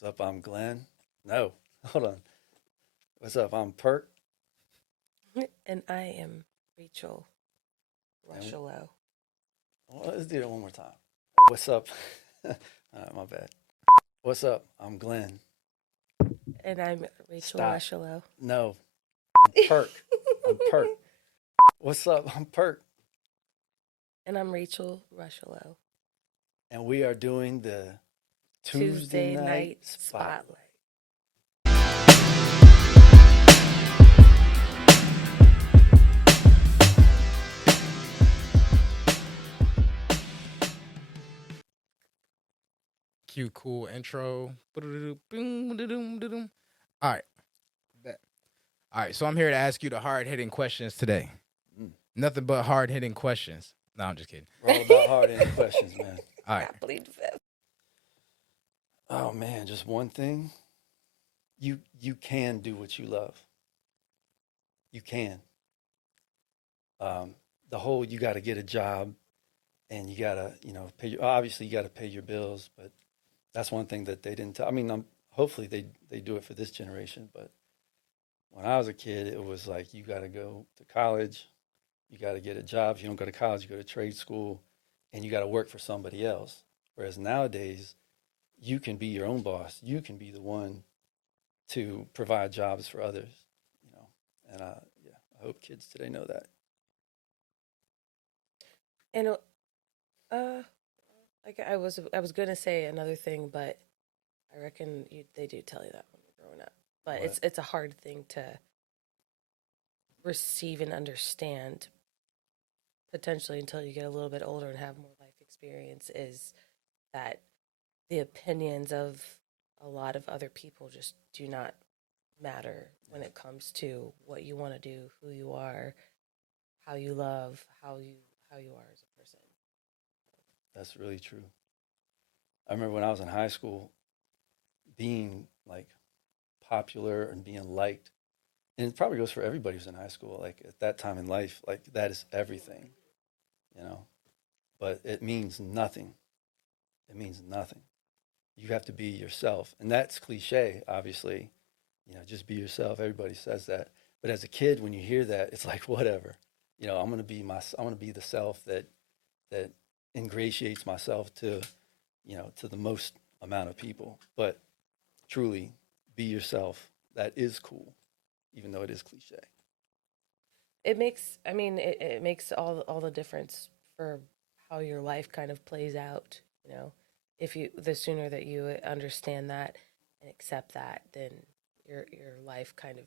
What's up? I'm Glen. No, hold on. What's up? I'm Perk. And I am Rachel And Rocheleau. well, let's do it one more time. What's up? My bad. What's up? I'm Glen. And I'm Rachel Stop. Rocheleau. No, I'm Perk. I'm Perk. What's up? I'm Perk. And I'm Rachel Rocheleau. And we are doing the Tuesday Tuesday night night spotlight. spotlight. Cue cool intro. All right. Bet. All right. So I'm here to ask you the hard hitting questions today. Mm. Nothing but hard hitting questions. No, I'm just kidding. We're all about hard hitting questions, man. All right. Not believe it. Oh man, just one thing. You can do what you love. You can. Um, the whole you got to get a job and you gotta pay your, obviously you gotta pay your bills, but that's one thing that they didn't tell. I mean, hopefully they do it for this generation, but when I was a kid it was like you gotta go to college, you gotta get a job. If you don't go to college, you go to trade school, and you gotta work for somebody else. Whereas nowadays you can be your own boss, you can be the one to provide jobs for others, you know and yeah, I hope kids today know that. And uh, like I was gonna say another thing, but I reckon they do tell you that when you're growing up. But What? it's a hard thing to receive and understand potentially until you get a little bit older and have more life experience. Is that the opinions of a lot of other people just do not matter when it comes to what you want to do, who you are, how you love, how you are as a person. That's really true. I remember when I was in high school, being like popular and being liked, and it probably goes for everybody who's in high school, like at that time in life, like that is everything, you know but it means nothing. It means nothing. You have to be yourself, and that's cliche, obviously. Just be yourself. Everybody says that, but as a kid, when you hear that, it's like whatever. I'm going to be the self that ingratiates myself to the most amount of people. But truly, be yourself. That is cool, even though it is cliche. It makes all the difference for how your life kind of plays out. If you the sooner that you understand that and accept that, then your life kind of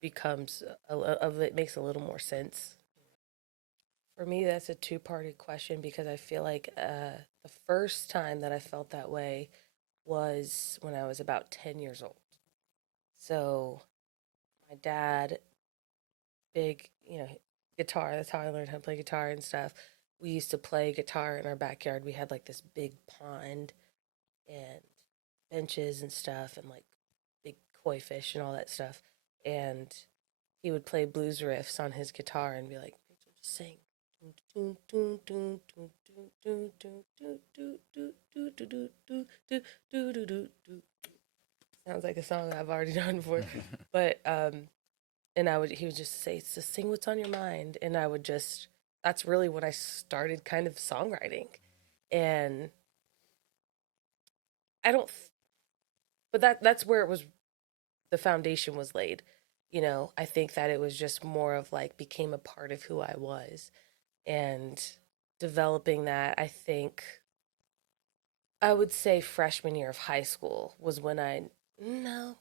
becomes it makes a little more sense. For me, that's a two-parted question because I feel like the first time that I felt that way was when I was about 10 years old. So, my dad, big, guitar, that's how I learned how to play guitar and stuff. We used to play guitar in our backyard. We had like this big pond and benches and stuff and like big koi fish and all that stuff. And he would play blues riffs on his guitar and be like, Rachel, just sing. Sounds like a song I've already done before. But and he would just say, just sing what's on your mind. And I would just that's really when I started kind of songwriting. And I don't but that's where it was the foundation was laid. I think that it was just more of like became a part of who I was and developing that. I think I would say freshman year of high school was when I no,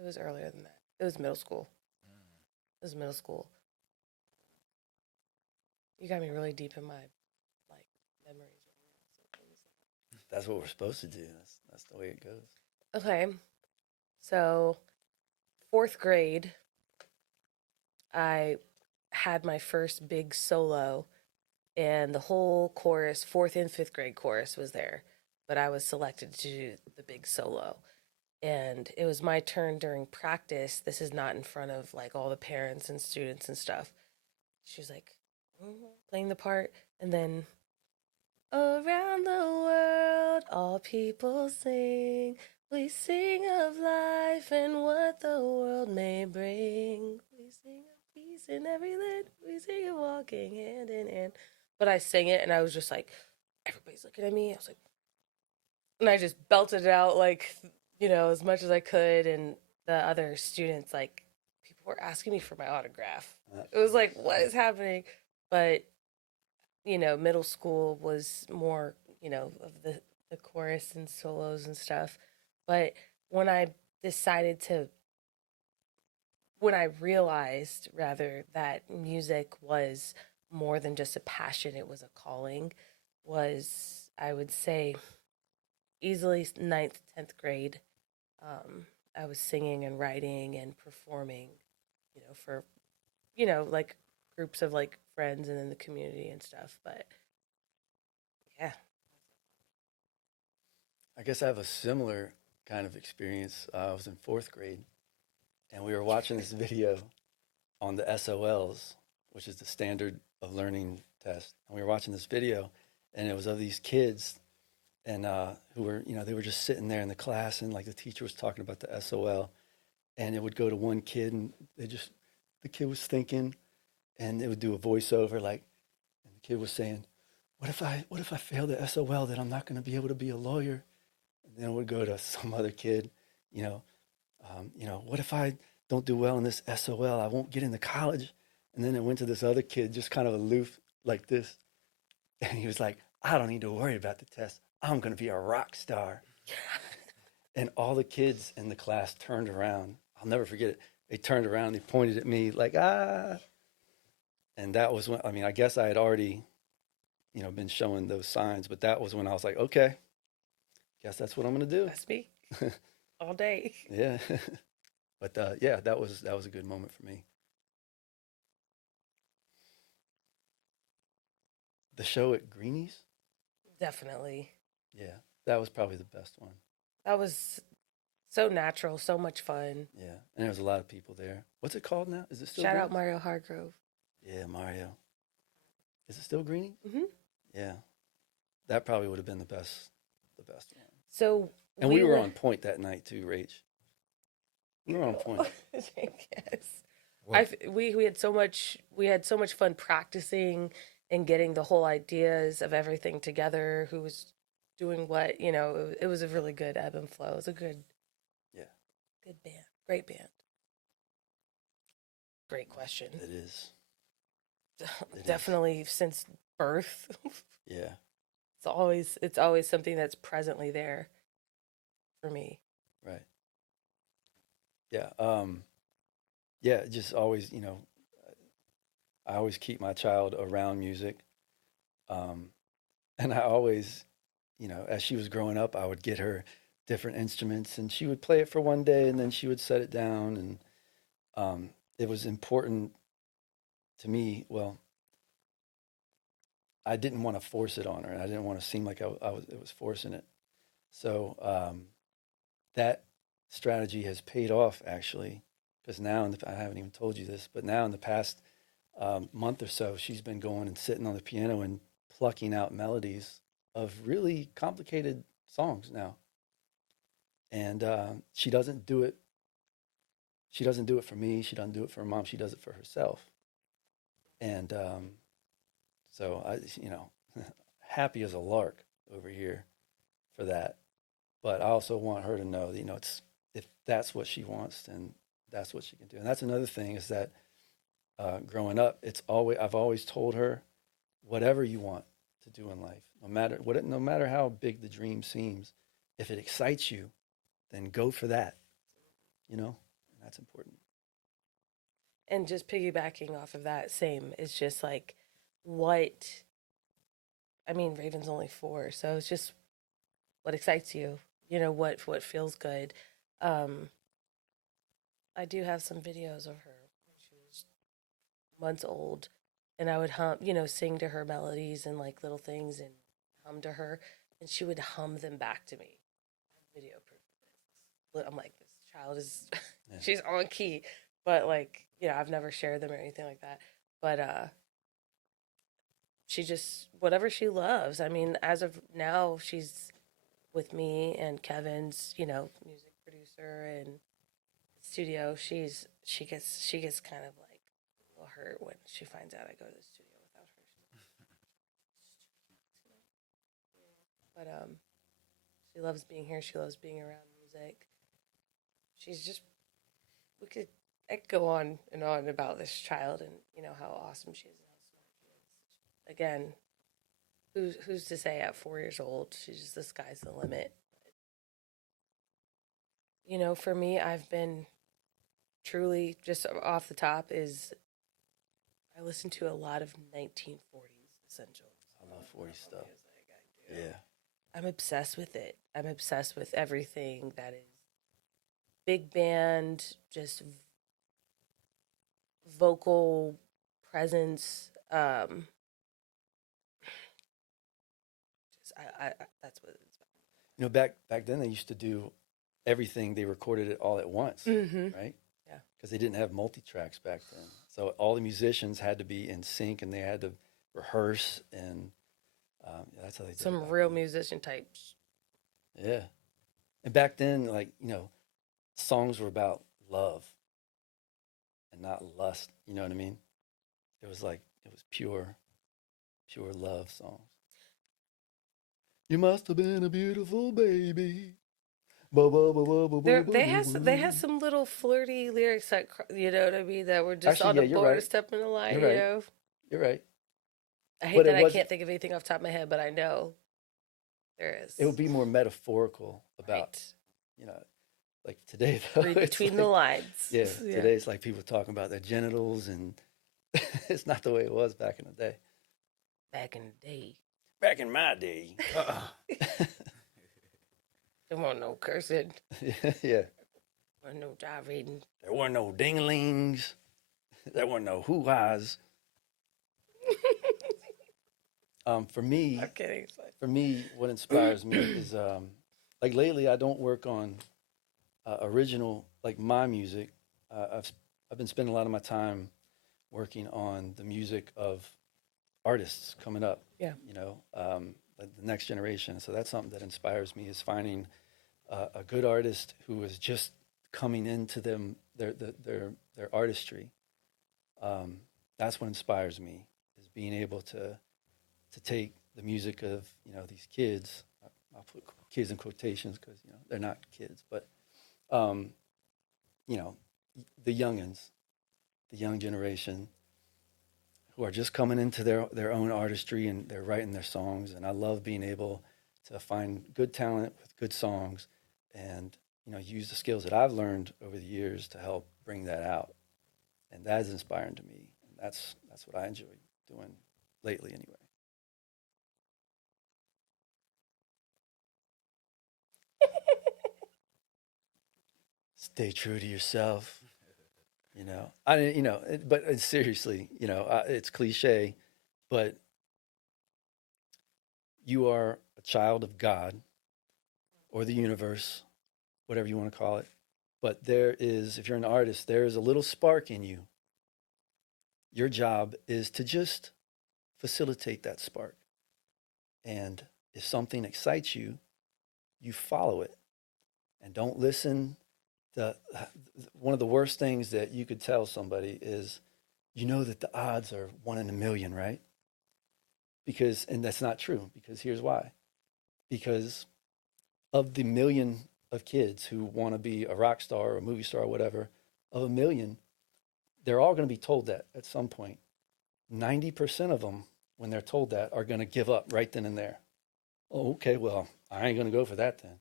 it was earlier than that. It was middle school. It was middle school. You got me really deep in my like memories right now. That's what we're supposed to do. That's the way it goes. Okay, so fourth grade, I had my first big solo, and the whole chorus, fourth and fifth grade chorus, was there. But I was selected to do the big solo. And it was my turn during practice. This is not in front of like all the parents and students and stuff. She was like playing the part, and then around the world all people sing. We sing of life and what the world may bring. We sing of peace in every land. We sing of walking hand in hand. But I sang it and I was just like, everybody's looking at me. I was like, and I just belted it out like, as much as I could. And the other students, like, people were asking me for my autograph. It was like, what is happening? But, middle school was more, of the chorus and solos and stuff. But when I decided to, when I realized rather that music was more than just a passion, it was a calling, was, I would say, easily ninth, 10th grade. I was singing and writing and performing, for, like groups of like friends and in the community and stuff. But yeah. I guess I have a similar kind of experience. I was in fourth grade, and we were watching this video on the SOLs, which is the standard of learning test. And we were watching this video, and it was of these kids, and who were, they were just sitting there in the class, and like the teacher was talking about the SOL, and it would go to one kid, and the kid was thinking, and it would do a voiceover, like, and the kid was saying, what if I fail the SOL, that I'm not going to be able to be a lawyer? And then it would go to some other kid, you know, what if I don't do well in this SOL? I won't get into college. And then it went to this other kid, just kind of aloof like this. And he was like, I don't need to worry about the test. I'm going to be a rock star. And all the kids in the class turned around. I'll never forget it. They turned around, they pointed at me like, ah. And that was when, I mean, I guess I had already, been showing those signs, but that was when I was like, okay, guess that's what I'm going to do. That's me all day. Yeah. But yeah, that was a good moment for me. The show at Greenie's? Definitely. Yeah, that was probably the best one. That was so natural, so much fun. Yeah, and there was a lot of people there. What's it called now? Is it still Shout out Greenie's? Mario Hargrove. Yeah, Mario. Is it still Greenie? Mm-hmm. Yeah, that probably would have been the best one. So And we were on point that night too, Rach. We were on point. Yes. We had so much fun practicing and getting the whole ideas of everything together. Who was doing what? It was a really good ebb and flow. It was a good band, great band. Great question. It is. Definitely since birth. Yeah. It's always something that's presently there for me. Right. Yeah. Yeah. Just always, I always keep my child around music. And I always, as she was growing up, I would get her different instruments, and she would play it for one day, and then she would set it down. And it was important to me. Well, I didn't want to force it on her, and I didn't want to seem like it was forcing it. So that strategy has paid off, actually, because now, I haven't even told you this, but now in the past month or so, she's been going and sitting on the piano and plucking out melodies of really complicated songs now. And she doesn't do it. She doesn't do it for me. She doesn't do it for her mom. She does it for herself. And so I, happy as a lark over here for that. But I also want her to know that, it's, if that's what she wants, then that's what she can do. And that's another thing, is that growing up, I've always told her, whatever you want to do in life, no matter how big the dream seems, if it excites you, then go for that. And that's important. And just piggybacking off of that, same. It's just like Raven's only 4, so it's just what excites you. What feels good. I do have some videos of her when she was months old, and I would sing to her melodies and like little things and hum to her, and she would hum them back to me. Video proof. I'm like, this child is, she's on key, but like, I've never shared them or anything like that. But she just, whatever she loves. I mean, as of now, she's with me and Kevin's, music producer and studio, she gets kind of like a little hurt when she finds out I go to the studio without her. But she loves being here. She loves being around music. She's just we could I could go on and on about this child and how awesome she is and how smart she is. Again, who's to say at 4 years old she's just the sky's the limit. For me, I've been truly just off the top is I listen to a lot of 1940s essentials. I love 40 stuff. Music. I do. Yeah. I'm obsessed with it. I'm obsessed with everything that is big band, just vocal presence. That's what it's Back then they used to do everything. They recorded it all at once, about. Mm-hmm. right? Yeah. Because they didn't have multi-tracks back then. So all the musicians had to be in sync and they had to rehearse, and that's how they did it Some back real then. musician types. Yeah. And back then, like, songs were about love and not lust. You know what I mean? It was pure, pure love songs. You must have been a beautiful baby. They had some little flirty lyrics that what I mean, that were just Actually, on yeah, the you're border right. stepping the line. You're right. You're right. I hate But it that I was can't think of anything off the top of my head, but I know there is. it would be more metaphorical about, Right. you know, like today though. Read It's between the like, lines. yeah, today it's like people talking about their genitals, and it's not the way it was back in the day. Back in the day, Back in my day. there wasn't no cursing, Yeah. wasn't no gyrating. There weren't no dinglings. There weren't no hoo-ha's. For me, I'm kidding. It's fine. what inspires me is like lately I don't work on original like my music. I've been spending a lot of my time working on the music of artists coming up. Yeah. Like the next generation. So that's something that inspires me is finding a good artist who is just coming into their artistry. That's what inspires me is being able to take the music of these kids. I'll put kids in quotations because they're not kids, but um, you know the youngins, the young generation who are just coming into their own artistry and they're writing their songs. And I love being able to find good talent with good songs and use the skills that I've learned over the years to help bring that out. And that is inspiring to me. And that's what I enjoy doing lately anyway. Stay true to yourself. But seriously, it's cliche, but you are a child of God or the universe, whatever you want to call it. But if you're an artist, there is a little spark in you. Your job is to just facilitate that spark. And if something excites you, you follow it and don't listen. One of the worst things that you could tell somebody is, that the odds are 1 in a million, right? And that's not true, because here's why. Because of the million of kids who want to be a rock star or a movie star or whatever, of a million, they're all going to be told that at some point. 90% of them, when they're told that, are going to give up right then and there. Oh, okay, well, I ain't going to go for that then.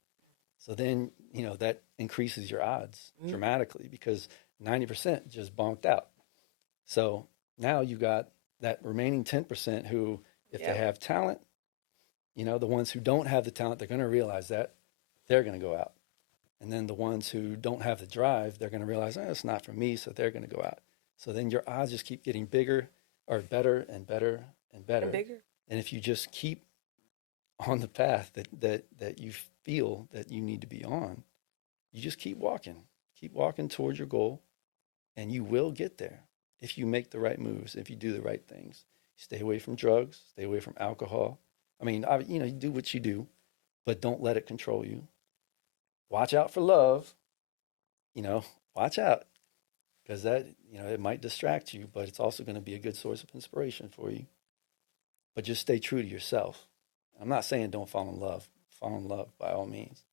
So then, that increases your odds dramatically because 90% just bonked out. So now you got that remaining 10% who, if they have talent, the ones who don't have the talent, they're going to realize that they're going to go out. And then the ones who don't have the drive, they're going to realize, it's not for me, so they're going to go out. So then your odds just keep getting bigger or better and better and better. And bigger. And if you just keep on the path that you feel that you need to be on, you just keep walking towards your goal, and you will get there if you make the right moves, if you do the right things. Stay away from drugs, stay away from alcohol. I mean, you do what you do, but don't let it control you. Watch out for love. You know, watch out because that, it might distract you, but it's also going to be a good source of inspiration for you. But just stay true to yourself. I'm not saying don't fall in love. Fall in love by all means.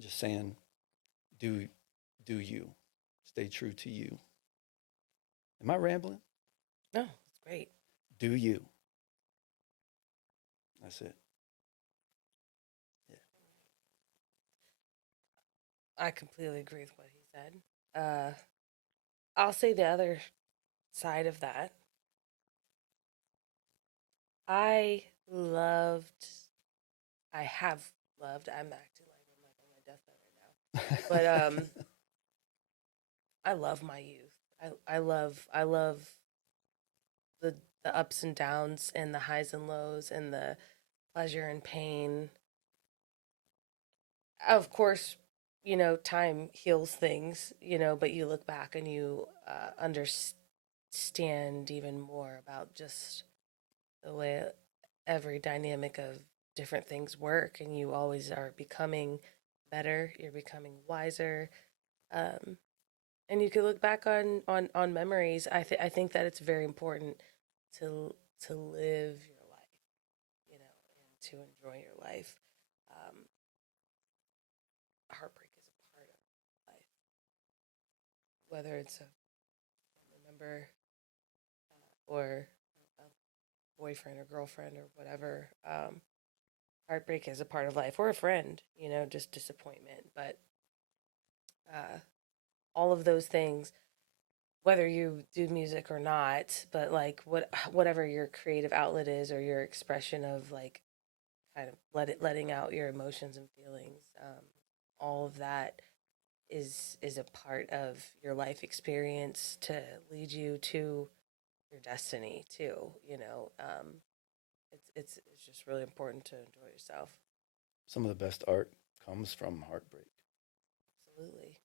Just saying do you. Stay true to you. Am I rambling? No, it's great. Do you. That's it. Yeah. I completely agree with what he said. I'll say the other side of that. I loved, I have loved, I'm acting like I'm like on my deathbed right now. But I love my youth. I love the the ups and downs and the highs and lows and the pleasure and pain. Of course, time heals things, but you look back and you understand even more about just the way every dynamic of different things work, and you always are becoming better, you're becoming wiser. Um, and you can look back on memories. I think that it's very important to live your life, and to enjoy your life. Um, Heartbreak is a part of life, whether it's a family member or a boyfriend or girlfriend or whatever. Heartbreak is a part of life, or a friend, just disappointment. But uh, all of those things, whether you do music or not, but like whatever your creative outlet is, or your expression of like kind of letting out your emotions and feelings, all of that is a part of your life experience to lead you to your destiny too. It's just really important to enjoy yourself. Some of the best art comes from heartbreak. Absolutely.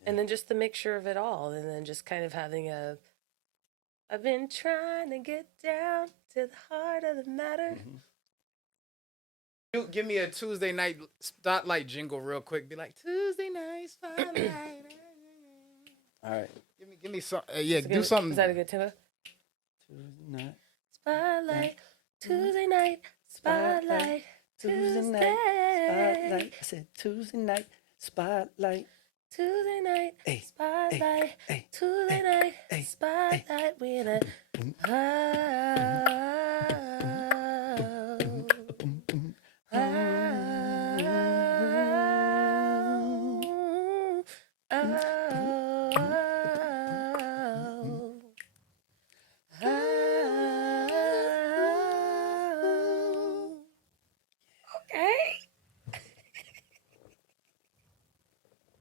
Yeah. And then just the mixture of it all, and then just kind of having I've been trying to get down to the heart of the matter. Mm-hmm. You give me a Tuesday night spotlight jingle real quick. Be like Tuesday night spotlight. All right. Give me some. Yeah, do something. Is that a good tempo? Tuesday night. Spotlight, Tuesday night, spotlight, Tuesday Tuesday. night. Spotlight. I said Tuesday night. Spotlight. Tuesday night, Hey, spotlight, hey, Tuesday hey, night, hey, spotlight, we in a